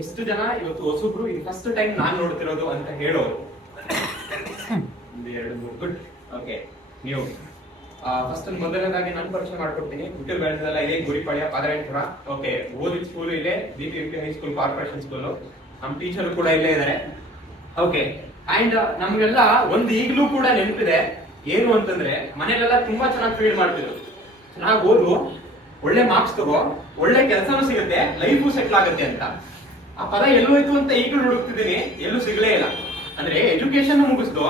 ಎಷ್ಟು ಜನ ಇವತ್ತು ಹೊಸಬ್ರು ಇದು ಫಸ್ಟ್ ಟೈಮ್ ನಾನ್ ನೋಡ್ತಿರೋದು ಅಂತ ಹೇಳೋರು? ಗುಡ್. ಓಕೆ, ನೀವು ಫಸ್ಟ್ ಮೊದಲನೇದಾಗಿ ನಾನು ಪರಿಚಯ ಮಾಡ್ಕೊಡ್ತೀನಿ. ಹುಟ್ಟು ಬೆಳೆದಲ್ಲ ಇದೆ ಗುರಿಪಾಳ್ಯ ಪಾದರಾಯಪುರ. ಓಕೆ, ಓದಿದ ಸ್ಕೂಲ್ ಇಲ್ಲೇ DPMP ಹೈಸ್ಕೂಲ್ ಕಾರ್ಪೊರೇಷನ್ ಸ್ಕೂಲ್. ನಮ್ಮ ಟೀಚರ್ ಕೂಡ ಇಲ್ಲೇ ಇದ್ದಾರೆ. ಓಕೆ, ಅಂಡ್ ನಮ್ಗೆಲ್ಲ ಒಂದು ಈಗಲೂ ಕೂಡ ನೆನಪಿದೆ, ಏನು ಅಂತಂದ್ರೆ ಮನೇಲೆಲ್ಲ ತುಂಬಾ ಚೆನ್ನಾಗಿ ಫೀಲ್ ಮಾಡ್ತಿದ್ರು, ಚೆನ್ನಾಗಿ ಓದು, ಒಳ್ಳೆ ಮಾರ್ಕ್ಸ್ ತಗೋ, ಒಳ್ಳೆ ಕೆಲಸನೂ ಸಿಗುತ್ತೆ, ಲೈಫು ಸೆಟ್ಲ್ ಆಗುತ್ತೆ ಅಂತ. ಆ ಪದ ಎಲ್ಲೋಯ್ತು ಅಂತ ಈಗಲೂ ಹುಡುಕ್ತಿದ್ದೀನಿ, ಎಲ್ಲೂ ಸಿಗ್ಲೇ ಇಲ್ಲ. ಅಂದ್ರೆ ಎಜುಕೇಶನ್ ಮುಗಿಸ್ದು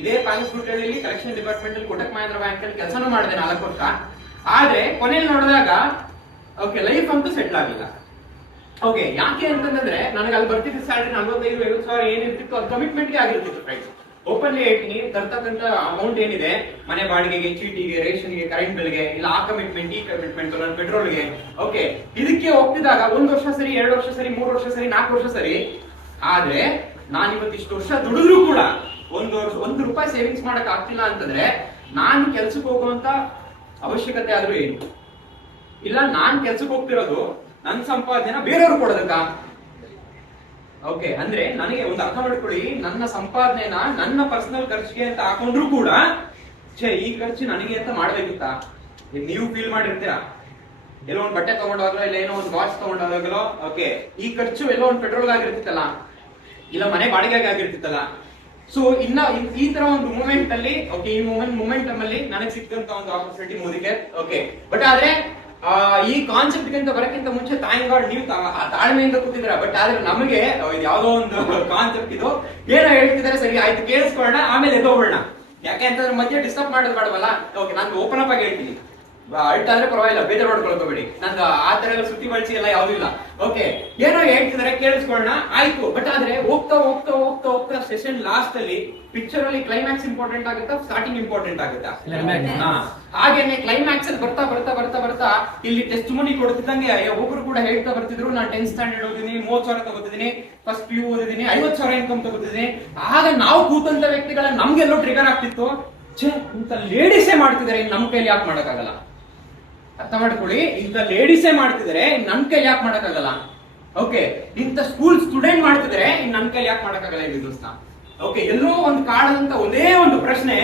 ಇದೇ ಪ್ಯಾಲೇಸ್ ಹೋಟೆಲಲ್ಲಿ ಕಲೆಕ್ಷನ್ ಡಿಪಾರ್ಟ್ಮೆಂಟ್ ಅಲ್ಲಿ ಕೋಟಕ್ ಮಹೇಂದ್ರ ಬ್ಯಾಂಕ್ ಅಲ್ಲಿ ಕೆಲಸನೂ ಮಾಡಿದೆ 4 ವರ್ಷ. ಆದ್ರೆ ಕೊನೆಯಲ್ಲಿ ನೋಡಿದಾಗ ಓಕೆ ಲೈಫ್ ಅಂತೂ ಸೆಟ್ಲ್ ಆಗಿಲ್ಲ. ಓಕೆ, ಯಾಕೆ ಅಂತಂದ್ರೆ ನನಗೆ ಅಲ್ಲಿ ಬರ್ತಿದ್ದ ಸ್ಯಾಲರಿ 45,000 ಏನಿರ್ತಿತ್ತು ಅದು ಕಮಿಟ್ಮೆಂಟ್ಗೆ ಆಗಿರ್ತಿತ್ತು. ಪ್ರೈಸ್ ಓಪನ್ಲಿ ಹೇಳ್ತೀನಿ, ತರ್ತಕ್ಕಂಥ ಅಮೌಂಟ್ ಏನಿದೆ ಮನೆ ಬಾಡಿಗೆಗೆ, ಚೀಟಿಗೆ, ರೇಷನ್ಗೆ, ಕರೆಂಟ್ ಬಿಲ್ಗೆ, ಇಲ್ಲ ಆ ಕಮಿಟ್ಮೆಂಟ್, ಈ ಕಮಿಟ್ಮೆಂಟ್, ನನ್ನ ಪೆಟ್ರೋಲ್ಗೆ, ಓಕೆ ಇದಕ್ಕೆ ಹೋಗ್ತಿದಾಗ 1 ವರ್ಷ ಸರಿ, 2 ವರ್ಷ ಸರಿ, 3 ವರ್ಷ ಸರಿ, 4 ವರ್ಷ ಸರಿ. ಆದ್ರೆ ನಾನು ಇವತ್ತಿಷ್ಟು ವರ್ಷ ದುಡಿದ್ರು ಕೂಡ 1 ರೂಪಾಯಿ ಸೇವಿಂಗ್ಸ್ ಮಾಡಕ್ ಆಗ್ತಿಲ್ಲ ಅಂತಂದ್ರೆ ನಾನು ಕೆಲ್ಸಕ್ಕೆ ಹೋಗುವಂತ ಅವಶ್ಯಕತೆ ಆದ್ರೂ ಏನು ಇಲ್ಲ. ನಾನ್ ಕೆಲ್ಸಕ್ಕೆ ಹೋಗ್ತಿರೋದು ನನ್ನ ಸಂಪಾದನೆನ ಬೇರೆಯವ್ರು ಕೊಡೋದಕ್ಕ? ಓಕೆ, ಅಂದ್ರೆ ನನಗೆ ಒಂದು ಅರ್ಥ ಮಾಡ್ಕೊಳ್ಳಿ, ನನ್ನ ಸಂಪಾದನೆನ ನನ್ನ ಪರ್ಸನಲ್ ಖರ್ಚಿಗೆ ಅಂತ ಹಾಕೊಂಡ್ರು ಕೂಡ ಈ ಖರ್ಚು ನನಗೆ ಅಂತ ಮಾಡ್ಬೇಕಿತ್ತ? ನೀವು ಫೀಲ್ ಮಾಡಿರ್ತೀರಾ, ಎಲ್ಲೋ ಒಂದು ಬಟ್ಟೆ ತಗೊಂಡಾಗ್ಲೋ, ಇಲ್ಲ ಏನೋ ಒಂದು ವಾಚ್ ತಗೊಂಡಾಗ್ಲೋ, ಓಕೆ ಈ ಖರ್ಚು ಎಲ್ಲೋ ಒಂದು ಪೆಟ್ರೋಲ್ ಆಗಿರ್ತಿತ್ತಲ್ಲ, ಇಲ್ಲ ಮನೆ ಬಾಡಿಗೆಗೆ ಆಗಿರ್ತಿತ್ತಲ್ಲ. ಸೊ ಇನ್ನ ಈ ತರ ಒಂದು ಮೂಮೆಂಟ್ ಅಲ್ಲಿ, ಓಕೆ ಈ ಮೂಮೆಂಟ್ ಅಲ್ಲಿ ನನಗೆ ಸಿಕ್ಕಂತ ಒಂದು ಆಪರ್ಚುನಿಟಿ ಮೋದಿಗೆ. ಓಕೆ, ಬಟ್ ಆದ್ರೆ ಈ ಕಾನ್ಸೆಪ್ಟ್ ಗಿಂತ ಬರಕ್ಕಿಂತ ಮುಂಚೆ ಥ್ಯಾಂಕ್ ಗಾಡ್ ನೀವು ತಾಳ್ಮೆಯಿಂದ ಕೂತಿದ್ರ. ಬಟ್ ಆದ್ರೆ ನಮಗೆ ಇದು ಯಾವ್ದೋ ಒಂದು ಕಾನ್ಸೆಪ್ಟ್ ಇದು ಏನೋ ಹೇಳ್ತಿದ್ದಾರೆ, ಸರಿ ಆಯ್ತು ಕೇಳಿಸ್ಕೊಳ್ಳೋಣ, ಆಮೇಲೆ ಎದೋಗೋಣ. ಯಾಕೆ ಅಂತಂದ್ರೆ ಮಧ್ಯೆ ಡಿಸ್ಟರ್ಬ್ ಮಾಡೋದು ಬೇಡವಲ್ಲ. ಓಕೆ, ನಾನು ಓಪನ್ ಅಪ್ ಆಗಿ ಹೇಳ್ತೀನಿ, ಅಳ್ಟಾದ್ರೆ ಪರವಾಗಿಲ್ಲ, ಬೇಜಾರು ಮಾಡ್ಕೊಳ್ಕೋಬೇಡಿ, ನಂದು ಆ ತರ ಎಲ್ಲ ಸುತ್ತಿ ಬಳಸಿ ಎಲ್ಲ ಯಾವ್ದು ಇಲ್ಲ. ಓಕೆ, ಏನೋ ಹೇಳ್ತಿದಾರೆ ಕೇಳಿಸ್ಕೊಳ್ಳೋಣ, ಆಯ್ತು. ಬಟ್ ಆದ್ರೆ ಹೋಗ್ತಾ ಹೋಗ್ತಾ ಹೋಗ್ತಾ ಹೋಗ್ತಾ ಸೆಷನ್ ಲಾಸ್ಟ್ ಅಲ್ಲಿ ಪಿಕ್ಚರ್ ಅಲ್ಲಿ ಕ್ಲೈಮ್ಯಾಕ್ಸ್ ಇಂಪಾರ್ಟೆಂಟ್ ಆಗುತ್ತಾ, ಸ್ಟಾರ್ಟಿಂಗ್ ಇಂಪಾರ್ಟೆಂಟ್ ಆಗುತ್ತಾ? ಹಾಗೇನೆ ಕ್ಲೈಮ್ಯಾಕ್ಸ್ ಅಲ್ಲಿ ಬರ್ತಾ ಬರ್ತಾ ಬರ್ತಾ ಬರ್ತಾ ಇಲ್ಲಿ ಟೆಸ್ಟ್ ಮನಿ ಕೊಡ್ತಿದ್ದಂಗೆ ಒಬ್ಬರು ಕೂಡ ಹೇಳ್ತಾ ಬರ್ತಿದ್ರು, ನಾನು 10th ಸ್ಟ್ಯಾಂಡರ್ಡ್ ಓದಿದ್ದೀನಿ, 30,000 ತಗೋತಿದ್ದೀನಿ, ಫಸ್ಟ್ PU ಓದಿದ್ದೀನಿ, 50,000 ಇನ್ಕಮ್ ತಗೋತಿದ್ದೀನಿ. ಆಗ ನಾವು ಕೂತಂತ ವ್ಯಕ್ತಿಗಳ ನಮ್ಗೆಲ್ಲೋ ಟ್ರಿಗರ್ ಆಗ್ತಿತ್ತು, ಇಂತ ಲೇಡೀಸೇ ಮಾಡ್ತಿದ್ದಾರೆ, ನಮ್ ಕೈಲಿ ಯಾಕೆ ಮಾಡಕ್ಕಾಗಲ್ಲ? ಅರ್ಥ ಮಾಡ್ಕೊಳ್ಳಿ, ಇಂತ ಲೇಡೀಸೇ ಮಾಡ್ತಿದ್ದಾರೆ, ನನ್ ಕೈಲಿ ಯಾಕೆ ಮಾಡಕ್ಕಾಗಲ್ಲ? ಓಕೆ, ಇಂತ ಸ್ಕೂಲ್ ಸ್ಟೂಡೆಂಟ್ ಮಾಡ್ತಿದ್ರೆ ನನ್ ಕೈಲಿ ಯಾಕೆ ಮಾಡಕ್ಕಾಗಲ್ಲ ಈ ಬಿಸ್ನೆಸ್ನ? ಓಕೆ, ಎಲ್ಲೋ ಒಂದು ಕಾಡದಂತ ಒಂದೇ ಒಂದು ಪ್ರಶ್ನೆ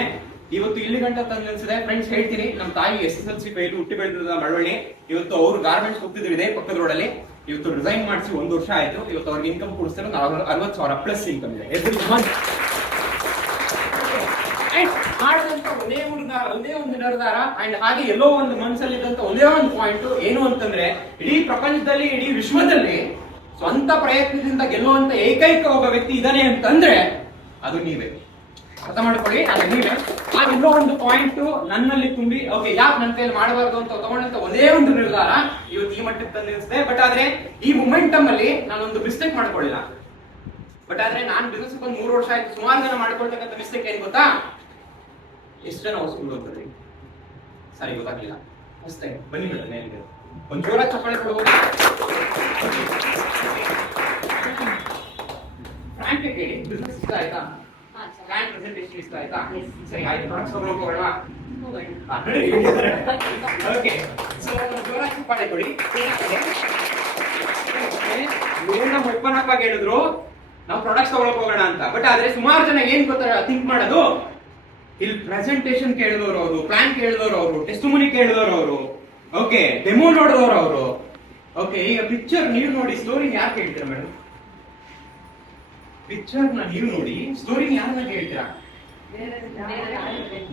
ಇವತ್ತು ಇಲ್ಲಿ ಗಂಟ ತಂದಿದೆ. ಫ್ರೆಂಡ್ಸ್ ಹೇಳ್ತೀನಿ, ನಮ್ಮ ತಾಯಿ SSLC ಫೈಲ್ ಹುಟ್ಟಿ ಬೆಳೆದ ಮಳವಳ್ಳಿ. ಇವತ್ತು ಅವ್ರು ಗಾರ್ಮೆಂಟ್ಸ್ ಹೋಗ್ತಿದ್ರು ಇದೇ ಪಕ್ಕದ ರೋಡಲ್ಲಿ. ಇವತ್ತು ರಿಸೈನ್ ಮಾಡಿಸಿ 1 ವರ್ಷ ಆಯ್ತು. ಇವತ್ತು ಅವ್ರಿಗೆ ಇನ್ಕಮ್ ಕೊಡಿಸ್ತಾರೆ 60,000 ಪ್ಲಸ್ ಇನ್ಕಮ್ ಇದೆ ಎವ್ರಿ ಮಂತ್. ಮಾಡಿದಂತ ಒಂದೇ ಒಂದು ನಿರ್ಧಾರ, ಅಂಡ್ ಹಾಗೆ ಎಲ್ಲೋ ಒಂದು ಮನಸ್ಸಲ್ಲಿ ಇದ್ದಂತ ಒಂದೇ ಒಂದು ಪಾಯಿಂಟ್ ಏನು ಅಂತಂದ್ರೆ, ಇಡೀ ಪ್ರಪಂಚದಲ್ಲಿ, ಇಡೀ ವಿಶ್ವದಲ್ಲಿ ಸ್ವಂತ ಪ್ರಯತ್ನದಿಂದ ಗೆಲ್ಲುವಂತ ಏಕೈಕ ಒಬ್ಬ ವ್ಯಕ್ತಿ ಇದಾನೆ ಅಂತಂದ್ರೆ ಅದು ನೀವೇ. ಅರ್ಥ ಮಾಡ್ಕೊಳ್ಳಿ, ಅದು ನೀವೇ. ಎಲ್ಲೋ ಒಂದು ಪಾಯಿಂಟ್ ನನ್ನಲ್ಲಿ ತುಂಬಿ, ಓಕೆ ಯಾಕೆ ನನ್ನ ಕೈಯಲ್ಲಿ ಮಾಡಬಾರ್ದು ಅಂತ ತಗೊಂಡಂತ ಒಂದೇ ಒಂದು ನಿರ್ಧಾರ ಇವತ್ತು ಈ ಮಟ್ಟಕ್ಕೆ ತಂದಿರಿಸಿದೆ. ಬಟ್ ಆದ್ರೆ ಈ ಮೊಮೆಂಟಮ್ ಅಲ್ಲಿ ನಾನೊಂದು ಮಿಸ್ಟೇಕ್ ಮಾಡ್ಕೊಳ್ಳಿಲ್ಲ. ಬಟ್ ಆದ್ರೆ ನಾನು ಬಿಸ್ನೆಸ್ ಬಂದು 3 ವರ್ಷ ಆಯ್ತು. ಸುಮಾರು ಜನ ಮಾಡ್ಕೊಳ್ತಕ್ಕಂಥ ಮಿಸ್ಟೇಕ್ ಏನ್ ಗೊತ್ತಾ? ಎಷ್ಟು ಜನ ಹೊಸಬ್ರು ಹೋಗ್ತಾರೆ, ಸರಿ ಗೊತ್ತಾಗ್ಲಿಲ್ಲ ಅಷ್ಟೇ. ಬನ್ನಿ ಮೇಡಮ್, ಮೇಲಿಗೆ ಒಂದು ಜೋರ ಚಪ್ಪಾಳೆ ಕೊಡ್ಬೋದು. ಫ್ರಾಂಕ್ ಕೇಳಿ, ಬಿಸ್ನೆಸ್ ಇಷ್ಟ ಆಯ್ತಾ? ಕ್ಲೈಂಟ್ ಪ್ರೆಸೆಂಟೇಷನ್ ಇಷ್ಟ ಆಯ್ತಾ? ಸರಿ ಆಯ್ತು, ಪ್ರಾಡಕ್ಟ್ಸ್ ಹೋಗೋಣ. ಓಕೆ, ಸೊ ಜೋರ ಚಪ್ಪಾಳೆ ಕೊಡಿ. ನಮ್ಮ ಓಪನ್ ಅಪ್ ಆಗಿ ಹೇಳಿದ್ರು ನಾವು ಪ್ರಾಡಕ್ಟ್ಸ್ ತಗೊಳಕ್ ಹೋಗೋಣ ಅಂತ. ಬಟ್ ಆದ್ರೆ ಸುಮಾರು ಜನ ಏನ್ ಗೊತ್ತಾ ಥಿಂಕ್ ಮಾಡೋದು, ಇಲ್ಲಿ ಪ್ರೆಸೆಂಟೇಷನ್ ಕೇಳಿದವರು ಅವರು, ಪ್ಲಾನ್ ಕೇಳಿದವರು ಅವರು, ಟೆಸ್ಟಿಮನಿ ಕೇಳಿದವರು ಅವರು, ಓಕೆ ಡೆಮೋ ನೋಡಿದವರು ಅವರು. ಓಕೆ, ಈಗ ಪಿಕ್ಚರ್ ನೀವು ನೋಡಿ, ಸ್ಟೋರಿನ ಯಾರು ಕೇಳ್ತೀರಾ ಮೇಡಮ್? ಪಿಕ್ಚರ್ ನ ನೀವು ನೋಡಿ, ಸ್ಟೋರಿನ ಯಾರನ್ನ ಕೇಳ್ತೀರಾ?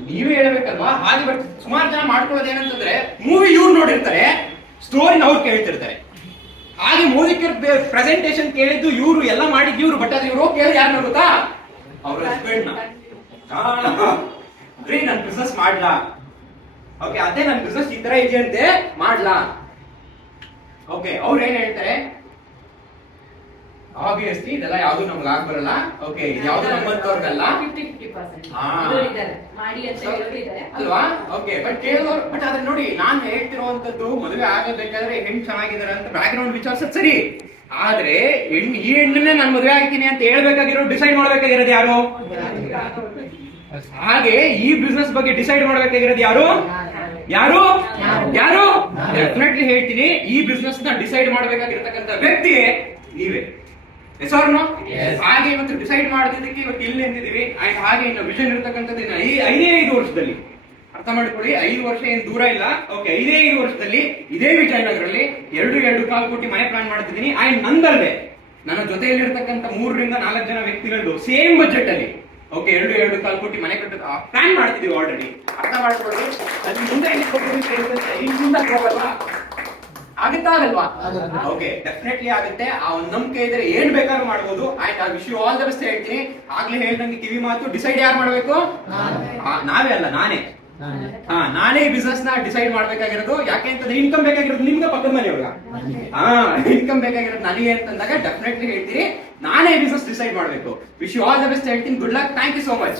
ನೀವೇ ಹೇಳ್ಬೇಕಲ್ವಾ? ಹಾಗೆ ಬಟ್ ಸುಮಾರು ಜನ ಮಾಡ್ಕೊಳ್ಳೋದು ಏನಂತಂದ್ರೆ, ಮೂವಿ ಇವ್ರು ನೋಡಿರ್ತಾರೆ, ಸ್ಟೋರಿನ ಅವ್ರು ಕೇಳ್ತಿರ್ತಾರೆ. ಹಾಗೆ ಮೋದಿಕರ್ ಪ್ರೆಸೆಂಟೇಷನ್ ಕೇಳಿದ್ದು ಇವ್ರು, ಎಲ್ಲ ಮಾಡಿದ್ದು ಇವ್ರು. ಬಟ್ ಅದು ಇವ್ರು ಕೇಳಿ ಯಾರನ್ನ ಗೊತ್ತಾ? ಅವ್ರ ಹಸ್ಬೆಂಡ್ ನ. ನನ್ ಬಿಸ್ನೆಸ್ ಮಾಡ್ಲಾ, ಓಕೆ ಅದೇ ನನ್ ಬಿಸ್ನೆಸ್ ಈ ತರ ಇದೆ ಅಂತೆ ಮಾಡ್ಲಾ. ಓಕೆ, ಅವ್ರು ಏನ್ ಹೇಳ್ತಾರೆ, ಆಬ್ವಿಯಸ್ಲಿ ಇದೆಲ್ಲ ಯಾವ್ದು ನಮ್ಗೆ ಆಗ್ ಬರಲ್ಲ. ಓಕೆ, ಯಾವ್ದು ನಮ್ಮಂತವ್ರಿಗಲ್ಲ ಅಲ್ವಾ? ಓಕೆ, ಬಟ್ ಕೇಳೋರು. ಬಟ್ ಅದ್ರ ನೋಡಿ, ನಾನ್ ಹೇಳ್ತಿರುವಂತದ್ದು ಮದುವೆ ಆಗಬೇಕಾದ್ರೆ ಹೆಣ್ಣು ಚೆನ್ನಾಗಿದಾರೆ ಅಂತ ಬ್ಯಾಕ್ ಗ್ರೌಂಡ್ ವಿಚಾರಿಸೋದು ಸರಿ. ಆದ್ರೆ ಈ ಹೆಣ್ಣನ್ನೇ ನಾನು ಮದುವೆ ಆಗ್ತೀನಿ ಅಂತ ಹೇಳ್ಬೇಕಾಗಿರೋ, ಡಿಸೈಡ್ ಮಾಡ್ಬೇಕಾಗಿರೋದು ಯಾರು? ಹಾಗೆ ಈ ಬಿಸ್ನೆಸ್ ಬಗ್ಗೆ ಡಿಸೈಡ್ ಮಾಡ್ಬೇಕಾಗಿರೋದು ಯಾರು? ಯಾರು ಯಾರು ಡೆಫಿನೆಟ್ಲಿ ಹೇಳ್ತೀನಿ, ಈ ಬಿಸ್ನೆಸ್ ನ ಡಿಸೈಡ್ ಮಾಡಬೇಕಾಗಿರ್ತಕ್ಕಂಥ ವ್ಯಕ್ತಿಗೆ ನೀವೇ. ಹಾಗೆ ಇವತ್ತು ಡಿಸೈಡ್ ಮಾಡದಿದ್ದಕ್ಕೆ ಇವತ್ತು ಇಲ್ಲಿ ನಿಂತಿದ್ದೀವಿ. ಅಂಡ್ ಹಾಗೆ ಇನ್ನು ವಿಷನ್ ಇರ್ತಕ್ಕಂಥದ್ದು ಈ 5 ವರ್ಷದಲ್ಲಿ, ಅರ್ಥ ಮಾಡ್ಕೊಳ್ಳಿ, 5 ವರ್ಷ ಏನ್ ದೂರ ಇಲ್ಲ. ಓಕೆ, 5 ವರ್ಷದಲ್ಲಿ ಇದೇ ವಿಜಯನಗರಲ್ಲಿ 2.25 ಕೋಟಿ ಮನೆ ಪ್ಲಾನ್ ಮಾಡ್ತಿದ್ದೀನಿ. ಅಂಡ್ ನಂದಲ್ಲದೆ ನನ್ನ ಜೊತೆಯಲ್ಲಿರ್ತಕ್ಕಂಥ 3 ರಿಂದ 4 ಜನ ವ್ಯಕ್ತಿಗಳದ್ದು ಸೇಮ್ ಬಜೆಟ್ ಅಲ್ಲಿ ಓಕೆ 2.25 ಕೋಟಿ ಮನೆ ಕಟ್ಟ ಪ್ಲಾನ್ ಮಾಡ್ತಿದೀವಿ ಆಲ್ರೆಡಿ. ಅರ್ಥ ಮಾಡ್ಕೊಳ್ಳಿ, ಅಲ್ಲಿ ಮುಂದೆ ಆಗುತ್ತಾ ಆಗಲ್ವಾ? ಓಕೆ, ಡೆಫಿನೆಟ್ಲಿ ಆಗುತ್ತೆ. ಆ ಒಂದು ನಂಬಿಕೆ ಇದ್ರೆ ಏನ್ ಬೇಕಾದ್ರೂ ಮಾಡ್ಬೋದು. And I wish you all the best ಹೇಳ್ತೀನಿ. ಆಗ್ಲೇ ಹೇಳ್ದಂಗೆ ಕಿವಿ ಮಾತು, ಡಿಸೈಡ್ ಯಾರು ಮಾಡ್ಬೇಕು? ನಾವೇ ಅಲ್ಲ, ನಾನೇ ಈ ಬಿಸ್ನೆಸ್ ನ ಡಿಸೈಡ್ ಮಾಡ್ಬೇಕಾಗಿರೋದು. ಯಾಕೆ ಅಂತಂದ್ರೆ ಇನ್ಕಮ್ ಬೇಕಾಗಿರೋದು ನಿಮ್ಗೆ, ಪಕ್ಕದ ಮನೆಯವ್ರಿಗ. ಇನ್ಕಮ್ ಬೇಕಾಗಿರೋದು ನನಗೆ ಅಂತಂದಾಗ ಡೆಫಿನೆಟ್ಲಿ ಹೇಳ್ತೀನಿ, ನಾನೇ ಬಿಸ್ನೆಸ್ ಡಿಸೈಡ್ ಮಾಡ್ಬೇಕು. Wish you all the best ಹೇಳ್ತೀನಿ. Good luck. Thank you so much.